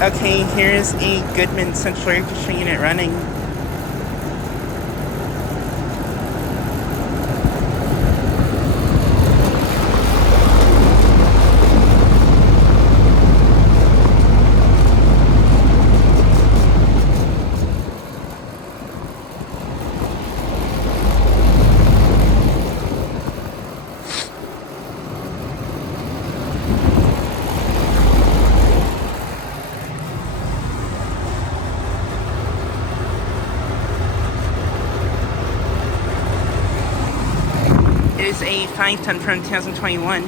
Okay, here's a Goodman central air conditioning unit running. It is a 5-ton from 2021.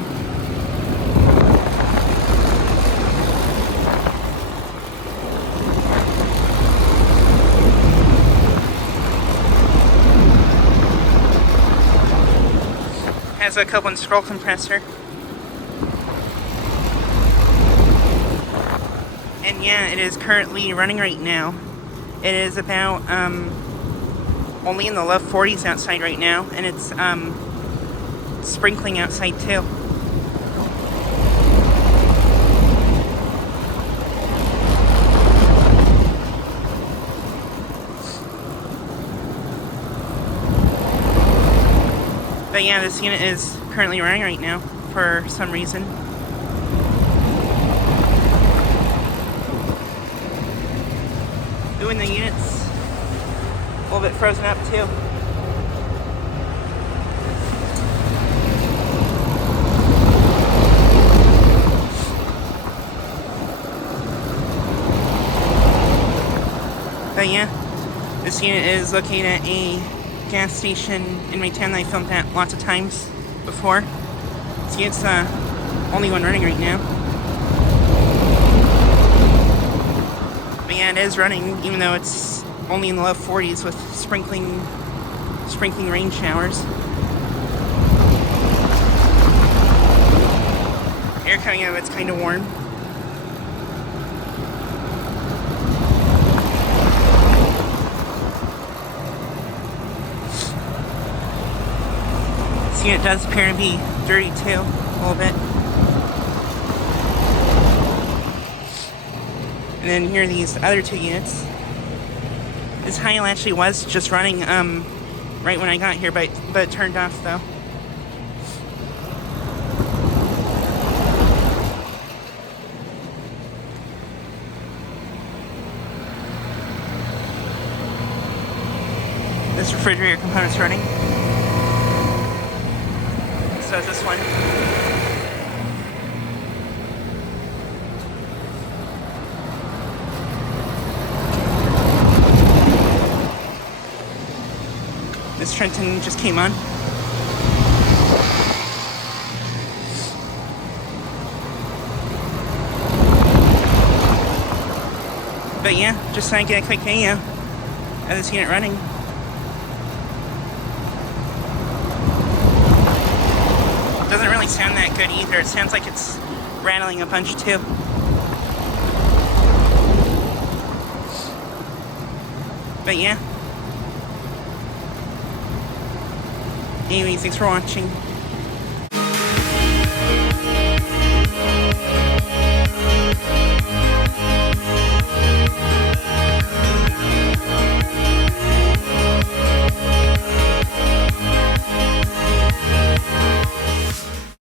Has a Coldest scroll compressor. And yeah, it is currently running right now. It is about only in the low 40s outside right now, and it's sprinkling outside too. But yeah, this unit is currently running right now for some reason. Ooh, and the unit's a little bit frozen up too. But yeah, this unit is located at a gas station in my town that I filmed at lots of times before. See, it's the only one running right now. But yeah, it is running, even though it's only in the low 40s with sprinkling rain showers. Air coming out of it's kind of warm. This unit does appear to be dirty too, a little bit. And then here are these other two units. This Heil actually was just running right when I got here, but it turned off though. This refrigerator component's running. So is this one. This Trenton just came on. But yeah, just trying to get a quick video of this unit running. Doesn't really sound that good either. It sounds like it's rattling a bunch too. But yeah. Anyway, thanks for watching.